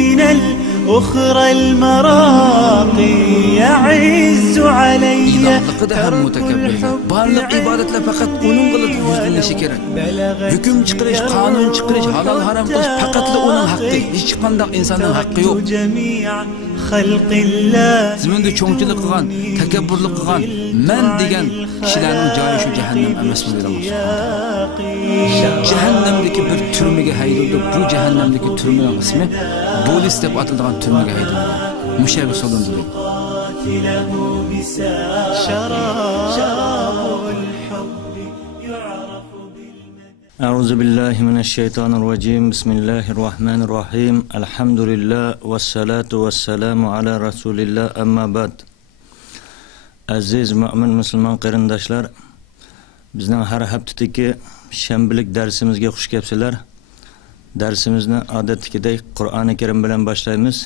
من الأخرى المراقي يعز علي ترك الحب barliq ibodatlar faqat uning qilib yuzlanishi kerak. Hukm chiqarish, qonun chiqarish, halol harom qilish faqat uning haqqi. Hech qanday insonning haqqi yo'q. Ziminde cho'ngchilik qilgan, takabburlik qilgan, men degan kishilarning joyi shu jahannam emasmi dedi Alloh. Jahannamdagi bir turmaga haydildi. Bu jahannamdagi turmaning ismi Bolis deb atalgan turmaga haydildi. Mushabi solindi. أعوذ بالله من الشيطان الرجيم بسم الله الرحمن الرحيم الحمد لله والصلاة والسلام على رسول الله أما بعد Aziz mümin Müslüman qarindoshlar, bizning har haftadagi shanbalik darsimizga xush kelibsizlar. Darsimizni odatdagidek Qur'oni Karim bilan boshlaymiz.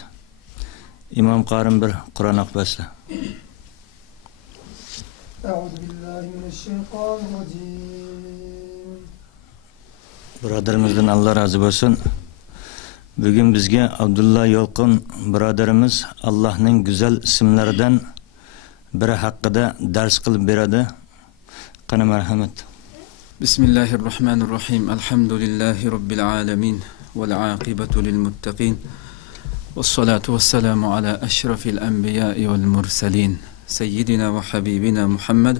İmam Qarim bir Qur'on o'qibaslar. A'udhu billahi mineşşeytanirracim. Birodarimizdan Allah razı olsun. Bugün bizga Abdullah Yolqin birodarimiz Allohning go'zal ismlaridan biri haqida dars qilib beradi. Qani marhamat. Bismillahirrahmanirrahim. Alhamdulillahi rabbil alamin wal aqibatu lil muttaqin. والصلاة والسلام على أشرف الأنبياء والمرسلين سيدنا وحبيبنا محمد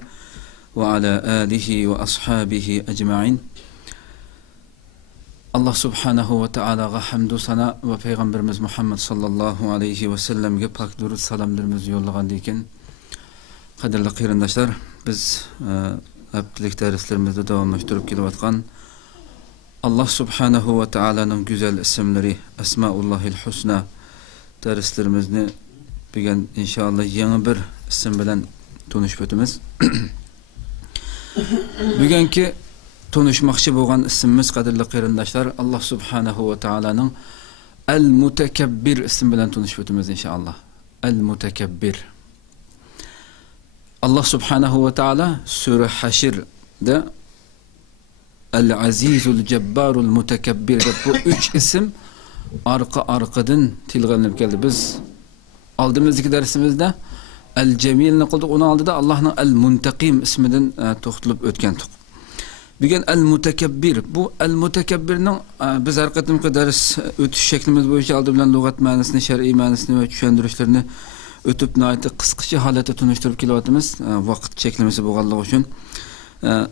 وعلى آله وأصحابه أجمعين. Allah subhanahu wa ta'ala hamdu sana ve Peygamberimiz Muhammed sallallahu aleyhi ve sellem'e pak durud salamlarımızı yollagandan keyin qadrli qarindoshlar, biz haftalik darslerimizde davomlashtirib kelayotgan Allah subhanahu wa ta'ala'nın güzel isimleri Esmaullahil Husna derslerimizni bugün inşallah yeni bir isim bilen tanışıp ötümüz. Bugünkü tanışmakçı bo'lgan ismimiz qadrli qarindoshlar Allah subhanahu wa ta'ala'nın El-Mutekebbir ismi bilen tanışıp ötümüz inşallah. El-Mutekebbir. Allah subhanahu wa ta'ala Sure Haşr'de El-Azizul Cebbarul Mutekebbir bu üç isim arkadan tilg'anib keldi. Biz aldığımızdaki dersimizde El-Cemil'ni qildik, onu aldı da Allah'ın El-Muntaqim isminden to'xtalib o'tgandik. Bugün El-Mutekebbir. Bu El-Mutekebbirning biz har qatimki ders o'tish shaklimiz bo'yicha oldi bilan lug'at ma'nosini, shar'iy ma'nosini va tushuntirishlarni o'tib nihoyatda qisqacha holatda tunishtirib kelyapmiz. Vaqt cheklimiz bo'lganligi uchun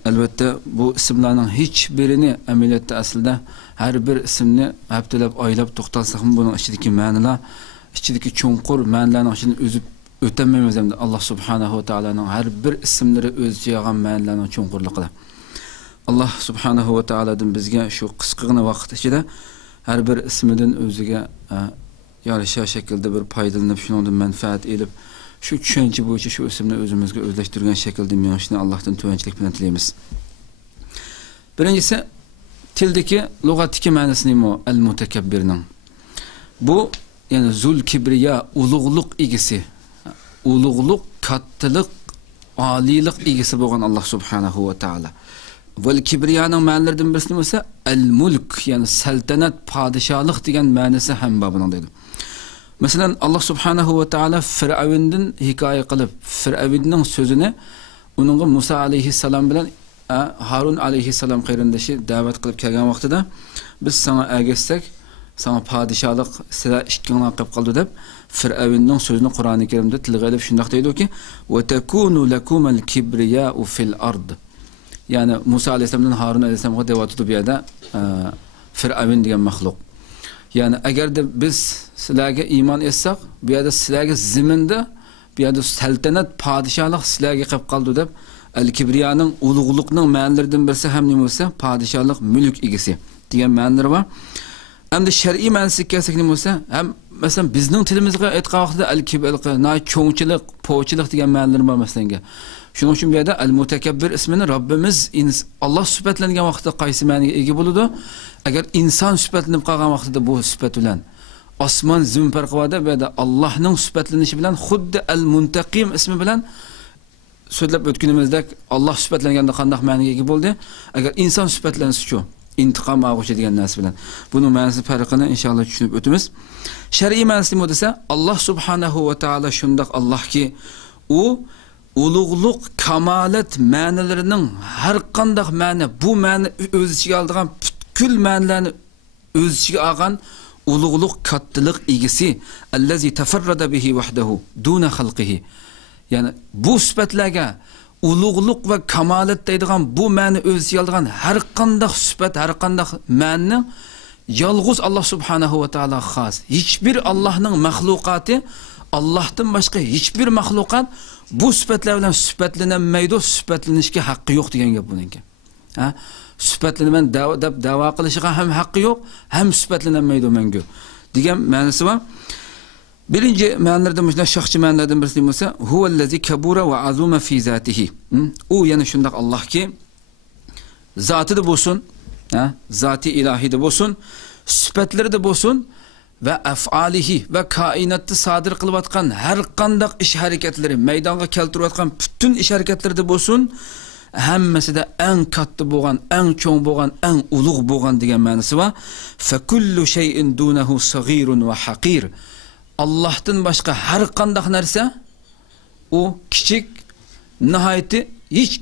albatta bu isimlarning hech birini amaliyotda aslida har bir ismni haftalab oylab to'xtalsak ham buning ichidagi ma'nolar, ichidagi cho'nqur ma'nolarning ichidan o'zib o'tolmaymiz hamda Alloh subhanahu va taolaning har bir ismlari o'ziga yig'an ma'nolarning cho'nqurligida. Allah subhanahu va taoladan bizga shu qisqagina vaqt ichida har bir ismidan o'ziga yarasha shaklda bir foydalanib, shundan manfaat elib, şu tushuncha bo'yicha shu ismni o'zimizga o'zlashtirgan shaklda miyonishni Allohdan tuvanchilik bilan tilaymiz. Birinchisi tildagi lug'atdagi ma'nosi nima? Al-Mutakabbirning. Bu yani zul kibriya, ulug'liq egisi. Ulug'liq, kattalik, oliylik egisi bo'lgan Allah subhanahu va taala. Vel kibriyaning ma'nolaridan birisi esa al-mulk, yani saltanat, podshohlik degan ma'nosi ham bor buning dedi. Mesela Allah subhanahu wa ta'ala Firavundan hikoya qilib, Firavunning so'zini uningga Musa alayhissalom bilan Harun alayhissalom qarindoshi da'vat qilib kelgan vaqtida biz sana ergashsak, sana podshohlik sizlar ishkinglar qilib qoldi deb Firavunning so'zini Qur'oni Karimda tilga olib shunday deydi-ki: "Va takunu lakumal kibriya'u fil ard." Yani Musa alayhissalomdan Harun alayhissalomga da'vat etib bu yerda Firavun degan maxluq. Yani eğer de biz sizlarga iman etsek, bu yerda sizlarga ziminda, bu yerda saltanat, podshohlik sizlarga qolib qoldi deb al-kibriyaning ulug'liqning ma'nolaridan birisi ham nima bo'lsa, podshohlik, mulk egasi degan ma'nolar bor. Endi shar'iy ma'nosiga kelsak nima bo'lsa, ham masalan bizning tilimizga aytgan vaqtida al-kibr, cho'ngchilik, po'chilik degan ma'nolar bor masalan. Shuning uchun bu yerda Al-Mutakabbir ismini Rabbimiz Allah sifatlangan vaqtda qaysi ma'noga ega bo'ladi? Agar inson sifatlanib qolgan vaqtida bu sifat bilan osmon zim farqida bu yerda Allohning sifatlanishi bilan xuddi Al-Muntaqim ismi bilan so'zlab o'tganimizdek Allah sifatlanganda qanday ma'noga ega bo'ldi? Agar inson sifatlansa-chu, intiqom olg'uchi degan narsa bilan. Buning ma'nosi farqini inshaalloh tushunib o'tamiz. Shar'iy ma'nosi nima desa, Alloh subhanahu va taolo shundoq Allohki, u ulug'luq, kamolat ma'nolarining har qanday ma'no, bu ma'ni o'z ichiga oladigan butkul ma'nolarni o'z ichiga olgan ulug'luq, kattalik egisi, allazi tafarrada bihi wahdahu duna xalqihi. Ya'ni bu sifatlarga ulug'luq va kamolat deydigan bu ma'ni o'z ichiga oladigan har qanday sifat, har qanday ma'ni yolg'iz Alloh subhanahu va taolo xos. Hech bir Allohning mahluqoti, Allohdan boshqa hech bir mahluqot bu sifatlar bilan sifatlanmaydi, sifatlanishga haqqi yo'q degan gap buningki. Ha? Sifatlanaman deb da'vo qilishiga ham haqqi yo'q, ham sifatlanmaydi menga degan ma'nosi bor. Birinchi ma'nolardan shunday shoxchi ma'nolardan birisi bo'lsa, huvallazi kabura va azuma fi zatihi. U yana shundoq Allohki zotida bo'lsin, ha, zoti ilohida bo'lsin, sifatlarida bo'lsin va af'alihi va koinotda sodir qilayotgan har qanday ish harakatlari, maydonga keltirayotgan butun ish harakatlarida bo'lsin, hammasida eng katta bo'lgan, eng cho'ng bo'lgan, eng ulug' bo'lgan degan ma'nosi va fa kullu shay'in dunahu saghirun va haqir. Allohdan boshqa har qanday narsa u kichik, nihoyatda hech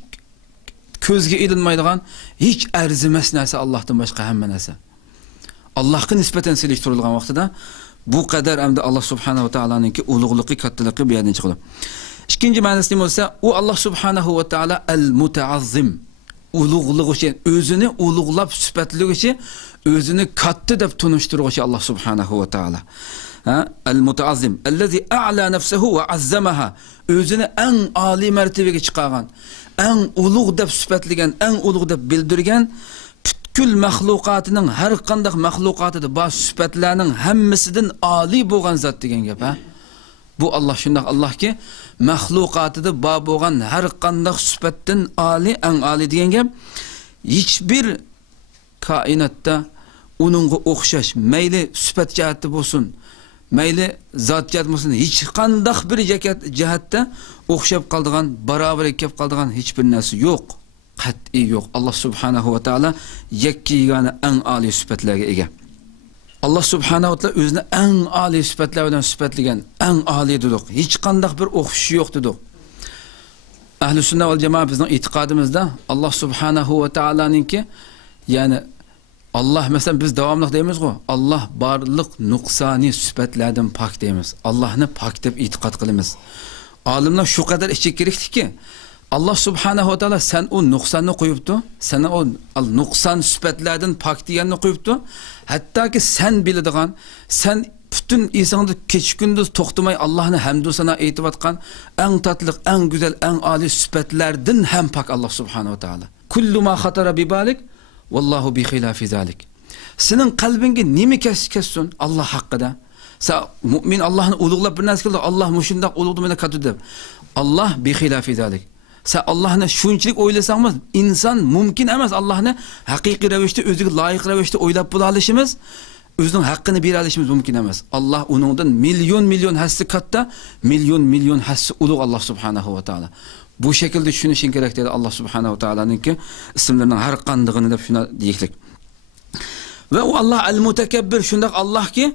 ko'zga ilinmaydigan, hech arzimas narsa Allohdan boshqa hamma narsa. Allohga nisbatan selishtirilgan vaqtida bu qadar hamda Alloh subhanahu va taoloning ulug'ligi, kattaligi bu yerdan chiqadi. İkinci ma'nosi bo'lsa, u Alloh subhanahu va taolo al-mutaazzim, ulug'lig'ichi, o'zini ulug'lab sifatligichi, o'zini katta deb tunishtiruvchi Alloh subhanahu va taolo. Al-mutaazzim allazi a'la nafsuhu va azzamaha, o'zini eng oliy martabaga chiqargan, eng ulug' deb sifatlagan, eng ulug' deb bildirgan, butkul mahluqotining har qanday mahluqotida bor sifatlarning hammasidan oliy bo'lgan zot degan gap, ha? Bu Allah shundoq Allohki, mahluqotida bor bo'lgan har qanday sifatdan oliy, eng oliy degan gap. Hech bir koinotda uningga o'xshash, mayli sifat jihati bo'lsin, mayli zot jihati bo'lsin, hech qanday bir jihatda o'xshab qoladigan, barobar kelib qoladigan hech bir narsa yo'q. Qat'iy yo'q. Alloh subhanahu va taolo yakka yagona eng oliy sifatlarga ega. Allah subhanahu wa ta'ala o'zini eng oliy sifatlar bilan sifatlagan, eng oliy dedik. Hech qanday bir o'xshishi yo'q dedik. Ahli sunna val jamoa bizning e'tiqodimizda Allah subhanahu wa ta'alaninki, ya'ni Allah masalan biz davomli deymiz-ku, Allah barliq nuqsoniy sifatlardan pok deymiz. Allohni pok deb e'tiqod qilamiz. Olimlar shu qadar ichki kerakdiki, Allah subhanahu wa ta'ala sen o nuqsonni qo'yibdi, sen o nuqson sifatlardan pok deganni qo'yibdi. Hattoki sen biladigan, sen bütün insonda kech kunduz to'xtamay Allohni hamdu sana aytayotgan eng tatliq, eng go'zal, eng oliy sifatlardan ham pok Allah subhanahu wa ta'ala. Kullu ma khatara bi balik vallohu bi khilafi zalik. Sening qalbingga nima kessin Allah haqida? Sen mu'min Allohni ulug'lab bir narsa qildi, Allah mushundoq ulug'di meni katib deb. Allah bi khilafi zalik. Sen Allah'ını şunçilik oylasanız insan mümkün emas Allah'ını haqiqiy ravishda o'ziga loyiq ravishda o'ylab bula olishimiz, o'zining haqqini bera olishimiz mumkin emas. Allah uningdan million hassi katta, million hassi ulug' Allah subhanahu va taolo. Bu şekilde tushunishing kerak dedi Allah subhanahu va taoloning ismlarining har qandig'ini deb shuna deylik. Ve o Allah al-mutakabbir shundoq Allohki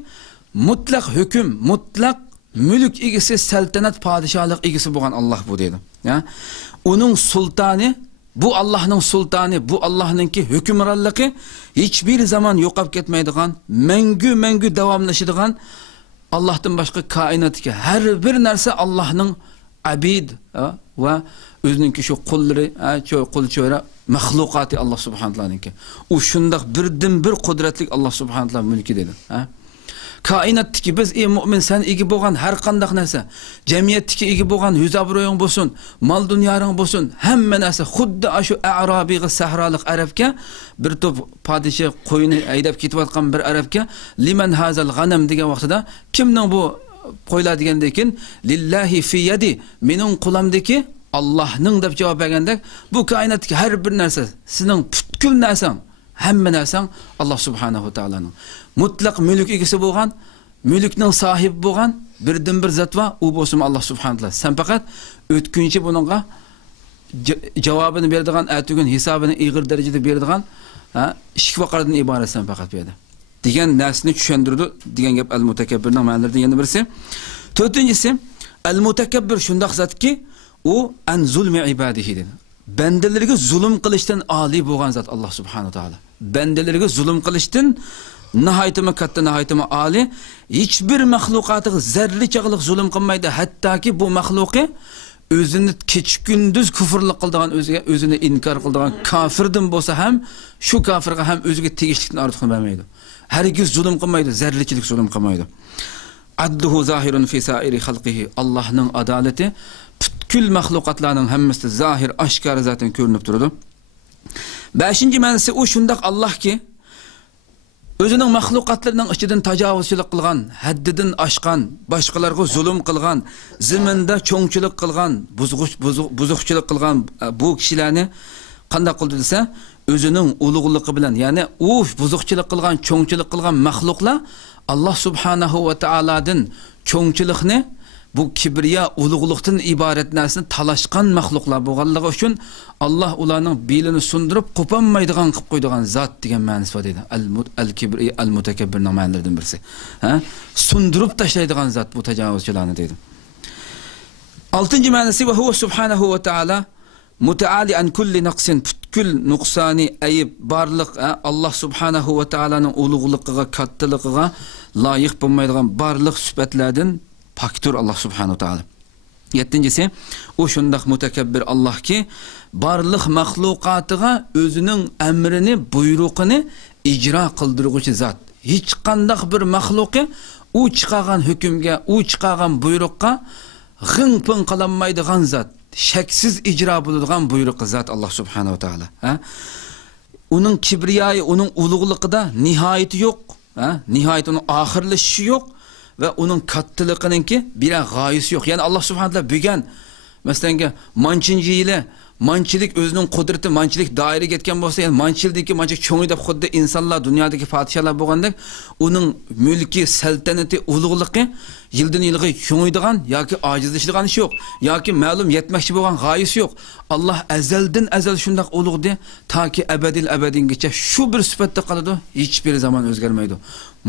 mutlaq hukm, mutlaq mülk egisi, saltanat padişahlık egisi bo'lgan Allah bu dedi. Ya, onun sultanı, bu Allah'ın sultanı, bu Allah'ınki hükümranlığı hiçbir zaman yo'qolib ketmaydigan, mengü davomlashadigan Allah'tan başka kainatdagi her bir narsa Allah'ın abid ve o'zininki shu qullari, qulcho'ra mahluqoti Allah subhanahu wa ta'alaniki. U shundoq birdan bir qudratli Allah subhanahu wa ta'ala mulki dedi. Ha? Kainatdagi biz ey mu'min sen egi bo'lgan har qanday narsa, jamiyatdagi egi bo'lgan yuzabroying bo'lsin, mol dunyoring bo'lsin, hamma narsa xuddi shu a'robiy sahrolik arabga bir to'p podshoh qo'yini haydab ketayotgan bir arabga liman hazal g'anam degan vaqtida kimning bu qo'ylar degandan keyin lillahi fi yadi, mening qo'limdagi Allohning deb javob berganda bu koinatdagi har bir narsa, sizning butkul narsang, hamma narsang Allah subhanahu va taolaning mutlaq mulk egisi bo'lgan, mulkning sohibi bo'lgan birdan bir zot va u bo'lsin Allah subhanahu va taolo. Sen faqat o'tkinchi buningga javobini beradigan, atugin hisobini ig'ir darajada beradigan ikki vaqardan iboratsan faqat bu yerda degan narsani tushundirdi degan gap al-mutakabbirning ma'nolaridan yana birisi. To'rtinchisi al-mutakabbir shundoq zatki, u an zulmi ibadihi dedi. Bandalarga zulm qilishdan oli bo'lgan zot Alloh subhanahu va taolo. Bandalarga zulm qilishdan nihoyatda katta, nihoyatda oli, hech bir maxluqotga zarracha zulm qilmaydi, hattoki bu maxluqi o'zini kech-kunduz kufrlik qildigan, o'zini inkor qildigan kofirdan bo'lsa ham, shu kofirga ham o'ziga tegishlikni ortiq qilmaydi. Hargiz zulm qilmaydi, zarrachilik zulm qilmaydi. Adluhu zahirun fi sa'iri xalqihi. Allohning adolati butkul maxluqotlarning hammasida zahir, oshkor zaten ko'rinib turadi. 5-chi ma'nosi u shundoq Allohki, o'zining maxluqotlarining ichidan tajovuzchilik qilgan, haddidan oshgan, boshqalarga zulm qilgan, zaminda cho'ngchilik qilgan, buzuqchilik qilgan bu kishilarni qanday qildi desa, o'zining ulug'ligi bilan, ya'ni u buzuqchilik qilgan, cho'ngchilik qilgan maxluqlar Alloh subhanahu va taoladan cho'ngchilikni, bu kibriya ulug'liqdan iborat narsani talashgan maxluqlar bo'lganligi uchun Alloh ularning belini sundirib qo'polmaydigan qilib qo'ydigan zot degan ma'nosi bor dedi. Al-kibri al-mutakabbirning ma'nolaridan birisi. Sundirib tashlaydigan zot bu tajovuzchilarni dedi. 6-chi ma'nosi va huwa subhanahu va taala mutaali an kulli naqsin, butkul nuqsoni, ayib, barliq Alloh subhanahu va taolaning ulug'ligiga, kattaligiga loyiq bo'lmaydigan barliq sifatlardan paktur Allah subhanahu taala. 7-si o shundoq mutakabbir Allohki, barliq maxluqotiga o'zining amrini, buyrug'ini ijro qildiruvchi zot. Hech qanday bir maxluqi u chiqargan hukmga, u chiqargan buyruqqa g'ing-ping qilinmaydigan zot, shaksiz ijro bo'ladigan buyruqi zot Alloh subhanahu taala. Uning kibriyoyi, uning ulug'ligida nihoyati yo'q, nihoyat uning oxirlashishi yo'q. Ve onun kattılıqınınki bir gayesi yok. Yani Allah subhanahu wa ta'ala büyügen, mesela mançıncı ile mançilik özünün kudreti, mançilik daire getken bolsa, yani mançildeki mançilik çoğu da xuddi insanlar, dünyadaki fatihler bolgandak, onun mülki, saltanati, ulug'ligi yıldan yılga çoğuydigan yoki ajizlashadigan ish yo'q, yoki ma'lum yetmoqchi bo'lgan g'oyasi yo'q. Allah azaldan azal shundoq ulug'di, toki abadil abadingacha shu bir sifatda qoladi, hech bir zaman o'zgarmaydi.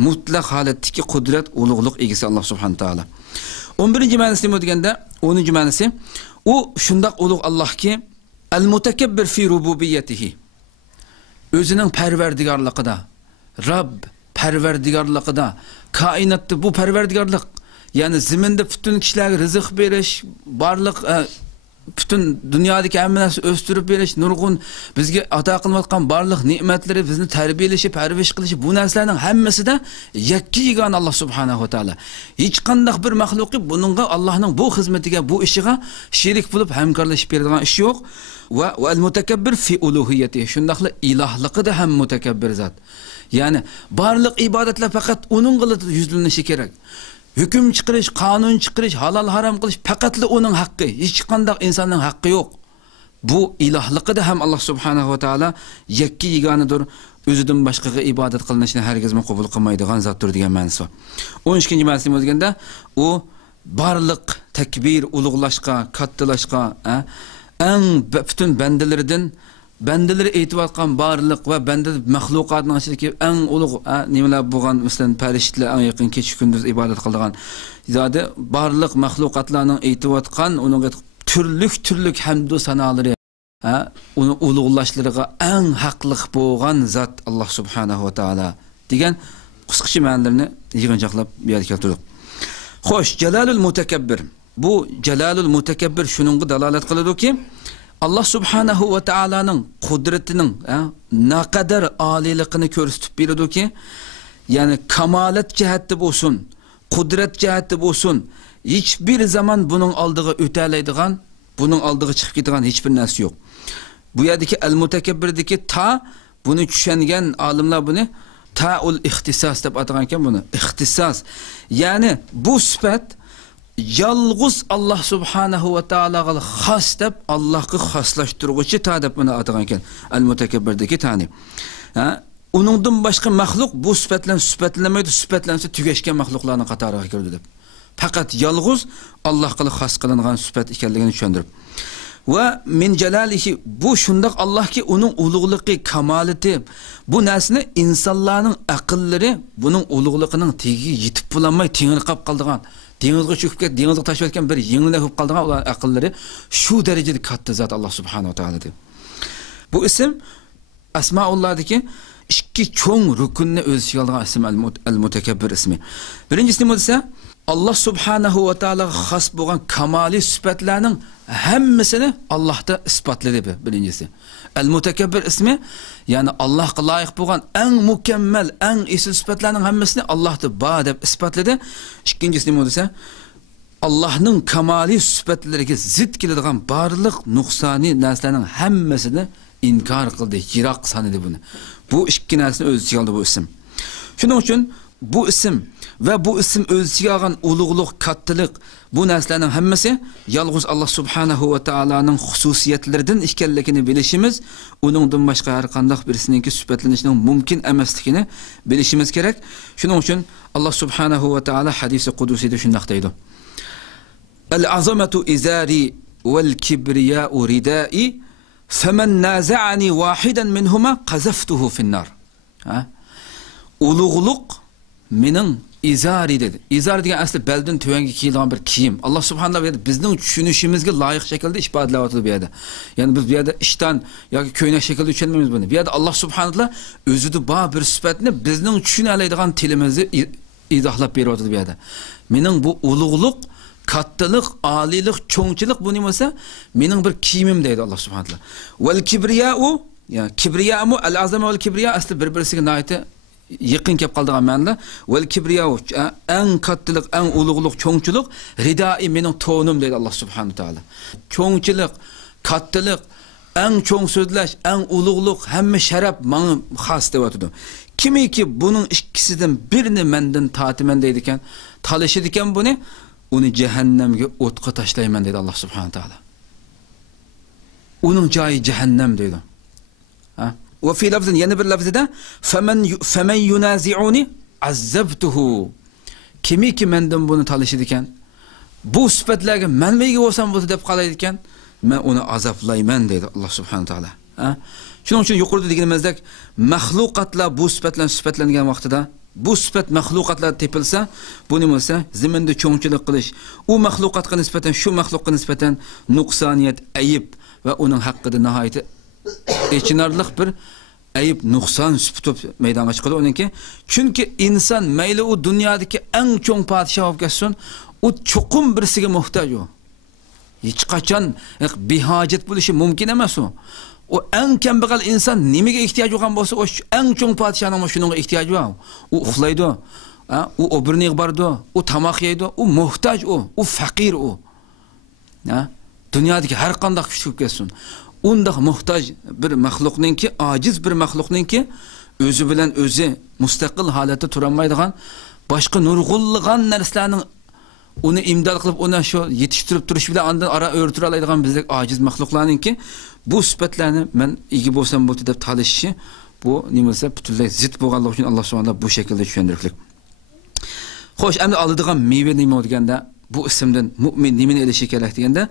Mutlaq holatdagi qudrat, ulug'liq egasi Alloh subhanahu taala. 11-chi ma'nosi nima deganda, 10-chi ma'nosi u shundoq ulug' Allohki, al-mutakabbir fi rububiyyatihi. O'zining parvardigorligida, Rabb parvardigorligida, kainatda bu parvardigorlik, yani ziminde bütün kişilerge rızık beriş, barlık, bütün dünyadaki hamma narsa o'stirib berish, nurg'un bizga ato qilinayotgan barliq ne'matları bizni tarbiyalashi, parvarish qilishi, bu narsalarning hammasida yakka yegan Alloh subhanahu va taolo. Hech qanday bir maxluqi buningga Allohning bu xizmatiga, bu ishiga sherik bo'lib hamkorlashib beradigan ish yo'q. Va al-mutakabbir fi uluhiyyatihi, shundaqla ilohligida ham mutakabbir zot. Yani barliq ibodatlar faqat uning qilib yuzlanishi kerak. Hüküm çıkarış, kanun çıkarış, halal haram kılış, fakatlı onun hakkı. Hiç kandak insanın hakkı yok. Bu ilahlıkı da hem Allah subhanahu wa ta'ala yekki yiganıdır. Özüdün başkaga ibadet kılınışını herkesme kabul kılmaydıgan zattır diyen ma'nosi var. 12-ci ma'nosi bo'lganda, o barliq, tekbir, ulug'lashqa, kattalashqa, en bütün bendeleri e'tibatgan barliq va bende maxluqotning ichidagi eng ulug' nimalar bo'lgan, masalan, farishtalar eng yaqin kecha kunduz ibodat qiladigan. Zodi barliq maxluqotlarning e'tibatgan, uning turli hamd va sanolari, uni ulug'lashlariga eng haqliq bo'lgan zot Alloh subhanahu va taolo degan qisqacha ma'nolarni yig'inchoqlab bu yerga keltirdik. Xo'sh, Jalalul Mutakabbir. Bu Jalalul Mutakabbir shuningga dalolat qiladiki, Allah subhanahu wa ta'alaning qudratining naqadar oliyligini ko'rsatib beradi-ki, ya'ni kamolat jihatda bo'lsin, qudrat jihatda bo'lsin, hech bir zaman buning oldiga o'talaydigan, buning oldiga chiqib ketadigan hech bir narsa yo'q. Bu yerdagi al-mutakabbirdagi ta, buni tushungan olimlar buni ta'ul ixtisos deb atagan ekan buni. Ixtisos. Ya'ni bu sifat yalğız Allah subhanahu wa ta'alaga xas deb Allohga xoslaştıruvchi ta deb buni atagan ekan. Al-mutakabbirdagi ta'ni. Uningdan boshqa maxluq bu sifatlarni sifatlamaydi, sifatlansa tugashgan maxluqlarning qatoriga kirdi deb. Faqat yalğız Allohga xos qilingan sifat ekanligini tushundirib. va min jalalihi bu shundoq Allohki uning ulug'ligi, kamolati bu narsani insonlarning aqllari buning ulug'ligining tegiga yetib bo'lmay tengil qolib qoldigan, dengizga cho'kib ketib, dengizga tashlab ketgan bir yengilak bo'lib qoldigan ular aqllari shu darajada katta zot Alloh subhanahu va taolo deb. Bu ism Asmaullah'daki ikki cho'ng rukunni o'z ichiga olgan ism al-Mutakabbir ismi. Birinchisi nima desa, Allah subhanahu wa ta'ala xos bo'lgan kamoliy sifatlarning hammasini Allohda isbotladi birinchisi. Al-Mutakabbir ismi, ya'ni Allohga loyiq bo'lgan eng mukammal, eng asl sifatlarning hammasini Allohda bor deb isbotladi. Ikkinchisi nima desa, Allohning kamoliy sifatlariga zid keladigan barliq nuqsoniy narsalarning hammasini inkor qildi, yiroq sanadi buni. Bu ikki narsani o'z ichiga oldi bu ism. Shuning uchun bu ism va bu ism o'z ichiga olgan ulug'liq, kattalik bu narsalarning hammasi yolg'iz Alloh subhanahu va taolaning xususiyatlaridan ekanligini bilishimiz, uningdan boshqa har qanday birisininki sifatlanishining mumkin emasligini bilishimiz kerak. Shuning uchun Alloh subhanahu va taolo hadisi qudusida shunday deydi: "Al-azamatu izari wal kibriya'u ridai faman naza'ani wahidan minhuma qazaftuhu fin-nar." Ulug'liq mening izari dedi. İzar degan asli beldan tövenge kiyilgan bir kiyim. Allah subhanahu ve bizning tushunishimizga loyiq shaklda ifodalayapti bu yerda. Ya'ni biz bu yerda ishdan yoki ko'ynak shaklda tushunmaymiz buni. Bu yerda Allah subhanahu va o'zida bor bir sifatni bizning tushuna oladigan tilimizni izohlab beryapti bu yerda. Mening bu ulug'liq, kattalik, olilik, cho'ngchilik bu nima bo'lsa, mening bir kiyimim deydi Allah subhanahu va. Vel kibriya'u, ya kibriyamu al-azama vel kibriya asli bir-birisiga noiti yaqin kelib qoldigan ma'noda. Vel kibriya eng kattalik, eng ulug'liq, cho'ngchilik ridai mening to'nim deydi Alloh subhanahu va taolo. Cho'ngchilik, kattalik, eng cho'ng so'zlash, eng ulug'liq, hamma sharaf menga xos deb aytadi. Kimiki buning ikkisidan birini mendan tortiman deydi ekan, talishidi ekan buni, uni jahannamga o'tqa tashlayman deydi Alloh subhanahu va taolo. Uning joyi jahannam deydi. Ha? Ve fi lafzin yeni bir lafzida femen yunazi'uni azabtuhu. Kimi ki mendan bunu talishidi ekan, bu sifatlarga men nega bo'lsam bo'ldi deb qalaydi ekan, men uni azoblayman deydi Alloh subhanahu va taolo. Shuning uchun yuqorida deganimizdek, mahluqotlar bu sifatlarni sifatlangan vaqtida bu sifat mahluqotlar tepilsa, bu nima bo'lsa, zaminda cho'ngchilik qilish, u mahluqotga nisbatan shu mahluqqa nisbatan nuqsoniyat, ayib va uning haqqida nihoyat echinarliq bir ayib, nuqson sifat maydonga chiqadi uningki. Chunki inson mayli u dunyodagi eng cho'ng podshoh bo'lib ketsin, u cho'qim birisiga muhtoj u. Hech qachon behojat bo'lishi mumkin emas u. O eng kambag'al inson nimaga ehtiyoj bo'lgan bo'lsa, o eng cho'ng podshohning shunga ehtiyoji bor. U uxlaydi, u o'birniga boradi, u tomoq yeydi, u muhtoj u faqir u. Dunyodagi har qanday kuch bo'lib ketsin, undaq muhtoj bir maxluqninki, ojiz bir maxluqninki o'zi bilan o'zi mustaqil holatda tura olmaydigan, boshqa nurg'unlagan narsalarning uni imdod qilib, uni shu yetishtirib turish bilan ondan ara o'rtira oladigan bizdek ojiz maxluqlarninki bu sifatlarni men ega bo'lsam bo'ldi deb talishishi, bu nima bo'lsa butunlay zid bo'lganligi uchun Alloh subhanahu bu shaklda tushuntirdik. Xo'sh, endi oladigan meva nima deganda, bu ismdan mu'min nimani elishi kerak deganda,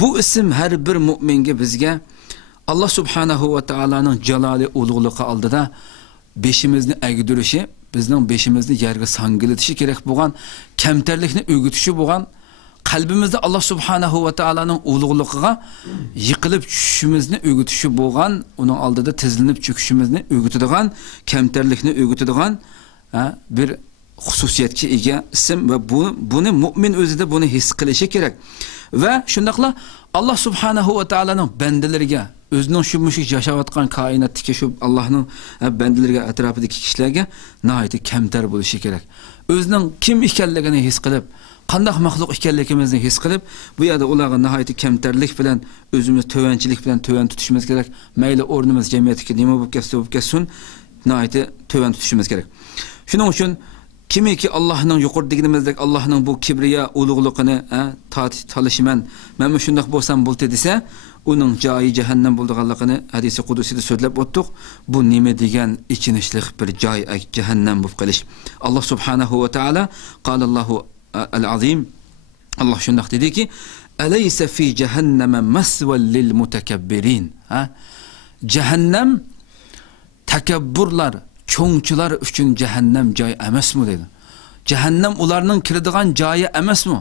bu ism har bir mu'minga bizga Alloh subhanahu va taolaning jaloli ulug'ligi oldida beshimizni agdirishi, bizning beshimizni yerga sangilitishi kerak bo'lgan, kamtarlikni o'g'itishi bo'lgan, qalbimizda Alloh subhanahu va taolaning ulug'ligiga yiqilib tushishimizni o'g'itishi bo'lgan, uning oldida tizlinib cho'kishimizni o'g'itadigan, kamtarlikni o'g'itadigan bir xususiyatga ega ism va buni mu'min o'zida buni his qilishi kerak. Va shundaqla Alloh subhanahu va taolaning bandalariga, o'zining shu mushuk yashayotgan koinotdagi shu Allohning bandalariga, atrofidagi kishilarga nihoyat kamtar bo'lishi kerak. O'zining kim ekanligini his qilib, qanday maxluq ekanligimizni his qilib, bu yerda ularga nihoyat kamtarlik bilan, o'zimiz tovanchilik bilan tovan tutishimiz kerak. Mayli o'rnimiz jamiyatga nima bo'lib ketsin, nihoyat tovan tutishimiz kerak. Shuning uchun kimiki Allohning yuqoridagiimizdek Allohning bu kibriya ulug'ligini talishiman, men shunday bo'lsam bo'ldi desa, uning joyi jahannam bo'lganligini hadisi qudusida so'zlab o'tdik. Bu nima degan ichinishlik bir joy, jahannam bo'lib qolish. Alloh subhanahu va taolo qalallohu al-azim Allah shundaq dediki, alaysa fi jahannama maswal lil mutakabbirin. Ha? Jahannam takabburlar, cho'ngchilar uchun jahannam joy emasmi dedi. Jahannam ularning kiradigan joyi emasmi?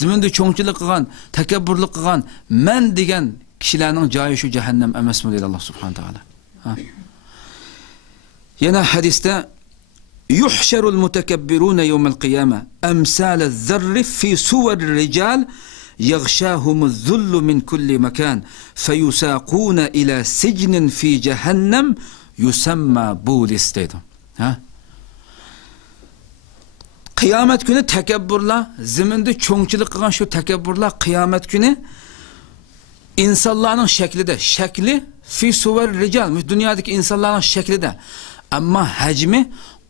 Ziminda cho'ngchilik qilgan, takabburlik qilgan, men degan kishilarning joyi shu jahannam emasmi dedi Alloh subhanahu va taolo. Ha? Yana hadisda yuhsharu al-mutakabbiruna yawm al-qiyamah amsal az-zarr fi suwar ar-rijal yaghshahum adh-dhull min kulli makan fayusaquna ila sijnin fi jahannam yusamma bulis dedi. Ha? Qiyomat kuni takabburlar, ziminda cho'ngchilik qilgan shu takabburlar qiyomat kuni insonlarning shakli fi suvar rijal, dunyodagi insonlarning shaklida, ammo hajmi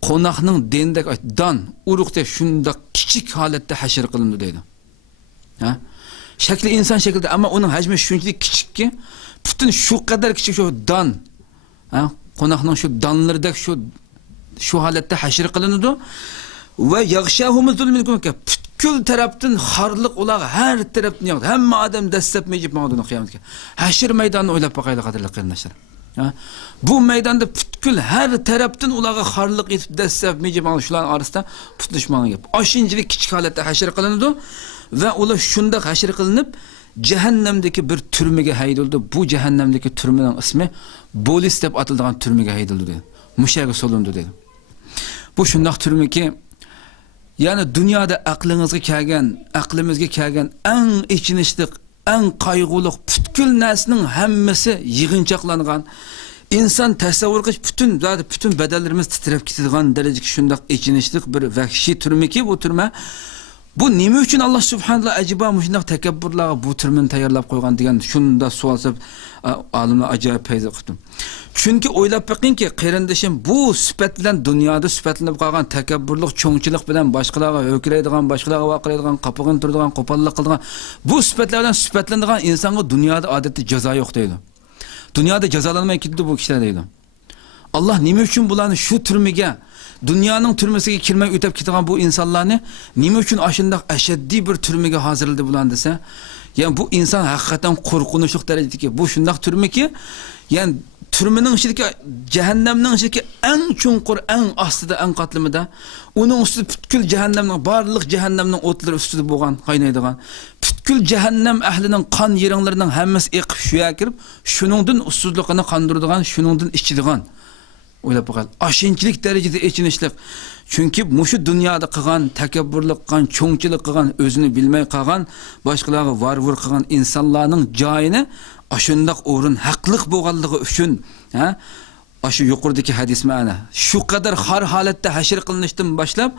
qo'noqning dendak don urug'da shunda kichik holatda hashr qilindi deydi. Ha? Shakli inson shaklida, ammo uning hajmi shunchalik kichikki, butun shu qadar kichik shu don, ha, qo'noqning shu donlardek shu holatda hashr qilindi. Ve yaghshahumul minkum butkul tarafdan xorliq ular har tarafdan yog'di. Hamma odam dastlab mejib mavduni qiyomatga. Hashr maydonini o'ylab boqaylik qadrli qarindoshlar. Bu maydonda butkul har tarafdan ularga xorliq yetib dastlab mejib mavduni shularning orasida putlishmoqni gap. Oshinchilik kichik holatda hashr qilinadi va ular shunda hashr qilinib jahannamdagi bir turmaga haydildi. Bu jahannamdagi turmaning ismi Bolis deb ataladigan turmaga haydildi dedi. Mushaga solindi dedi. Bu shundoq turmaki, yani dünyada aqlimizga kelgan eng ichinishlik, eng qayg'uli butkul narsaning hammasi yig'inchoqlangan. İnsan tasavvur qilish bütün bedellerimiz titrab ketadigan darajada shundoq ichinishlik bir vahshiy turmaki bu turma. Bu nima uchun Alloh subhanahu va ajiba shundoq takabburlarga bu turmani tayyorlab qo'ygan degan shunda savol so'rab olimlar ajoyib paydo qildi. Chunki o'ylab boqingki, qarindoshim, bu sifat bilan dunyoda sifatlanib qolgan takabburlik, cho'ngchilik bilan boshqalarga ho'kiraydigan, boshqalarga vaqiraydigan, qopig'in turadigan, qo'pollik qiladigan bu sifatlar bilan sifatlanadigan insonga dunyoda odatda jazo yo'q deydi. Dunyoda jazolanmay ketdi bu kishilar deydi. Allah nima uchun bularni shu turmaga, dunyoning turmasiga kirmay o'tib ketgan bu insonlarni nima uchun ashundoq ashaddiy bir turmaga hozirladi bular desa, yani bu inson haqiqatan qo'rqinchli darajadagi bu shundoq turmaki, yani turmaning ichidagi jahannamning ichidagi eng chunqur, eng ostida, eng qatlimida, uning ustida butkul jahannamning barliq jahannamning o'tlari ustida bo'lgan, qaynaydigan, butkul jahannam ahlining qon yiringlarining hammasi eqib shuya kirib, shuningdan ussizligini qondiradigan, shuningdan ichadigan. O'ylab boqal. Ashinchilik darajada echinishlik. Chunki mushu dunyoda qilgan, takabburlik qilgan, cho'ngchilik qilgan, o'zini bilmay qolgan, boshqalarga varvur qilgan insonlarning joyini ashundoq o'rin haqliq bo'lganligi uchun, ha? Ashu yuqoridagi hadis ma'na. Shu qadar xor holatda hashr qilinishdan boshlab,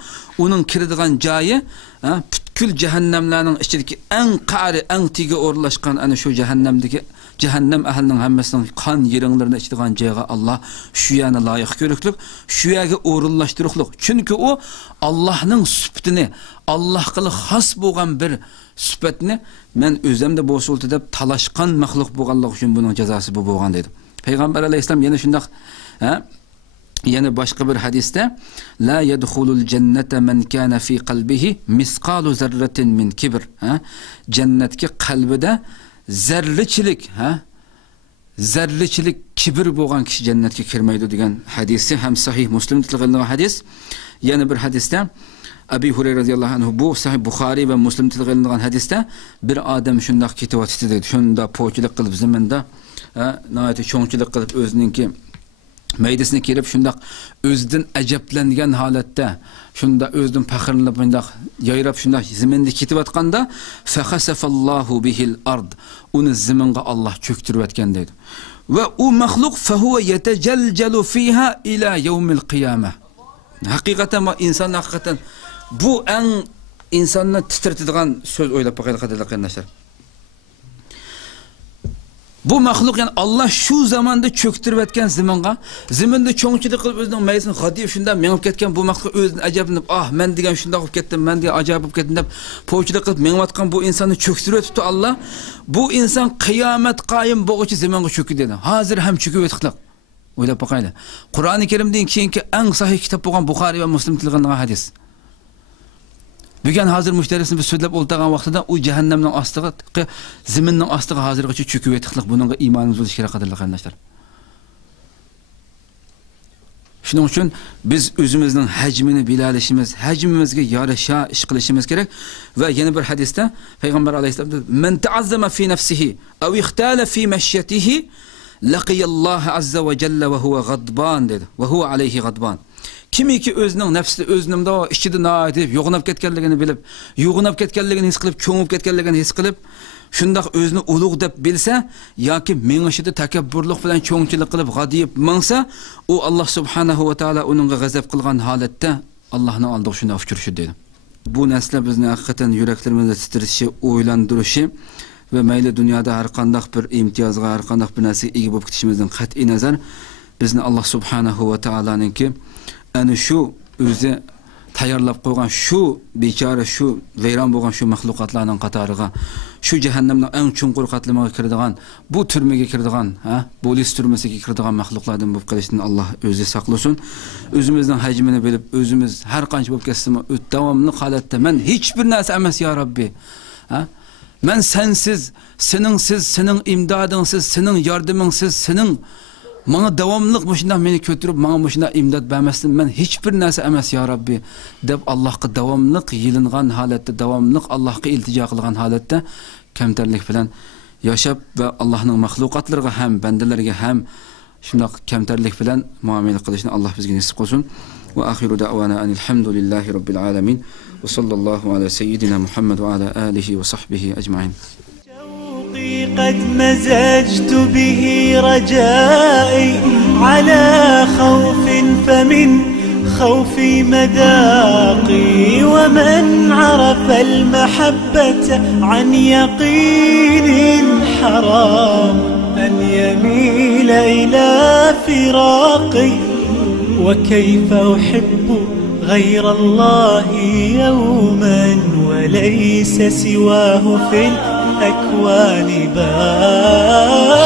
uning kiradigan joyi, ha, butkul jahannamlarning ichidagi eng qari, eng tigi o'rlashgan ana shu jahannamdagi jahannam ahlining hammasining qon yiringlarini ichadigan joyga Allah shu yana loyiq ko'riklik, shu yerga o'rinlashtiruqlik. Chunki u Allohning sifatini, Allohga xos bo'lgan bir sifatni men o'zimda bo'sulti deb talashgan maxluq bo'lganligi uchun buning jazosi bu bo'lgan dedi. Payg'ambar alayhisalom yana shundoq, ha? Yana boshqa bir hadisda la yadkhulul jannata man kana fi qalbihi misqalu zarratin min kibr, ha? Jannatga qalbida zarrichilik, ha? Zarrichilik, kibr bo'lgan kishi jannatga kirmaydi degan hadisi ham sahih Muslim tilida hadis. Yana bir hadisda Abi Hurayra radhiyallohu anhu, bu sahih Buxoriy va Muslim tilida hadisda bir odam shundoq ketyapti dedi. Shunda po'chilik qilib zaminda, nihoyat cho'ngchilik qilib o'zininki maydasini kelib shundoq o'zidan ajablangan holatda, shunda o'zidan faxrlanib shundoq yayrab shundoq zaminda ketayotganda fa khasafallohu bihil ard, uni zaminga Alloh cho'ktirib o'tgan dedi. Va u maxluq fa huwa yatajaljalu fiha ila yawmil qiyamah. Haqiqatan va inson haqiqatan bu eng insonni titratadigan so'z o'ylab boqaylik qadrli qarindoshlar. Bu maxluq, yani Allah şu zamanda çöktürüp etken zaminda çoğunçilik qilib o'zining maysini xodiyib shunda menib ketgan bu maxluq o'zini ajablanib, ah men degan shunda qilib ketdim, men degan ajab bo'lib ketdim deb po'chilik qilib menib atgan bu insonni çöktürüp etibdi Allah. Bu inson qiyomat qoyim bo'lguncha zaminga cho'kdi dedi. Hozir ham cho'kib o'tibdi. O'ylab boqaylik. Qur'oni Karimdan keyingi eng sahih kitob bo'lgan Buxoriy va Muslim tilida hadis. Bugün hazır müşterisini bir söylep oltagan vaqtida u cehennemning ostiga, ziminning ostiga hozirgacha cho'kib yetiblik. Buningga iymonimiz bo'lishi kerak, qadrli qarindoshlar. Shuning uchun biz o'zimizning hajmini bilishimiz, hajmimizga yarasha ish qilishimiz kerak. Va yana bir hadisda payg'ambar alayhisalom dedi: "Men ta'azzama fi nafsihi aw ikhtala fi mashyatihi laqiyalloh azza va jalla va huwa ghadban" dedi. Va huwa alayhi ghadban. Kimiki o'zining nafsida o'znimda ichida noat deb yo'g'inib ketganligini bilib, yo'g'inib ketganligini his qilib, cho'ngib ketganligini his qilib, shundoq o'zini ulug' deb bilsa yoki mengishida takabburlik bilan cho'ngchilik qilib g'adiyib mangsa, u Alloh subhanahu va taolo uningga g'azab qilgan holatda Allohning oldiga shuni uchirishi dedi. Bu narsa bizni haqiqatan yuraklarimizni titrishi, o'ylantirishi va mayli dunyoda har qanday bir imtiyozga, har qanday bir narsaga ega bo'lib ketishimizdan qat'iy nazar bizni Alloh subhanahu va taoloninki ana shu o'zi tayyorlab qo'ygan shu bechora, shu vayron bo'lgan shu mahluqotlarning qatoriga, shu jahannamning eng chunqur qatlamiga kiradigan, bu turmaga kiradigan, polis turmasiga kiradigan mahluqlardan bo'lib qolishdan Alloh o'zi saqlasin. O'zimizning hajmini bilib, o'zimiz har qancha bo'lib ketsami, davomli holatda men hech bir narsa emas ya Rabbi. Men sensiz, sening imdodingsiz, sening yordamingsiz, sening Mana davomliq mushunday meni ko'tirib, mana mushunday imdod bermasdan men hech bir narsa emas ya Rabbi deb Allohga davomliq yilingan holatda, davomliq Allohga iltijo qilgan holatda kamtarlik bilan yashab va Allohning mahluqotlariga ham, bandalarga ham shunday kamtarlik bilan muomala qilishni Alloh bizga nasib qilsin. Va axiru da'wana alhamdulillahi robbil alamin va sallallohu ala sayyidina Muhammad va ala alihi va sahbihi ajma'in. قد مزجت به رجائي على خوف فمن خوفي مذاقي ومن عرف المحبة عن يقين حرام أن يميل إلى فراقي وكيف أحب غير الله يوما وليس سواه في الأكوان باقي.